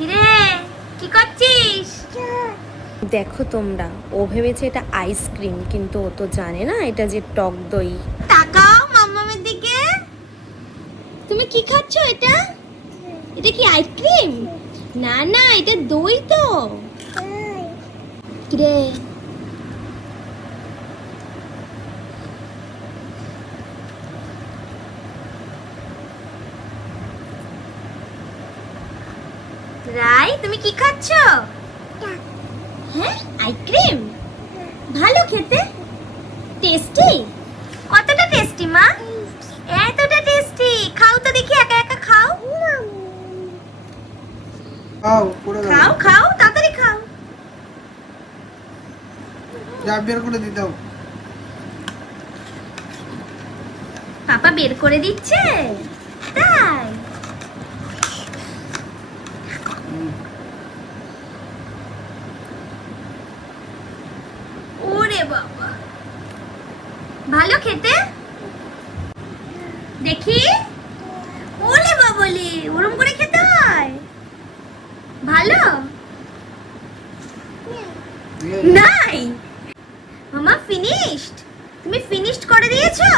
কিরে কি করছিস? দেখো তোমরা, ও ভেবেছে এটা আইসক্রিম, কিন্তু ও তো জানে না এটা যে টক দই। তাকাও মাম্মামের দিকে। তুমি কি খাচ্ছ? এটা এটা কি আইসক্রিম? না না, এটা দই তো। কিরে রাই, তুমি কি খাচ্ছ? হ্যাঁ, আইসক্রিম। ভালো খেতে, টেস্টি। কতটা টেস্টি মা? এতটা টেস্টি? খাও তো দেখি, একা একা খাও। খাও পুরো খাও খাও, তাড়াতাড়ি খাও। যা বের করে দি দাও। পাপা বের করে দিচ্ছে তাই? ওরে বাবা, ভালো খেতে? দেখি। ওলে বাবলি, ওরম করে খেতে হয়? ভালো নাই? মামা ফিনিশড? তুমি ফিনিশড করে দিয়েছো?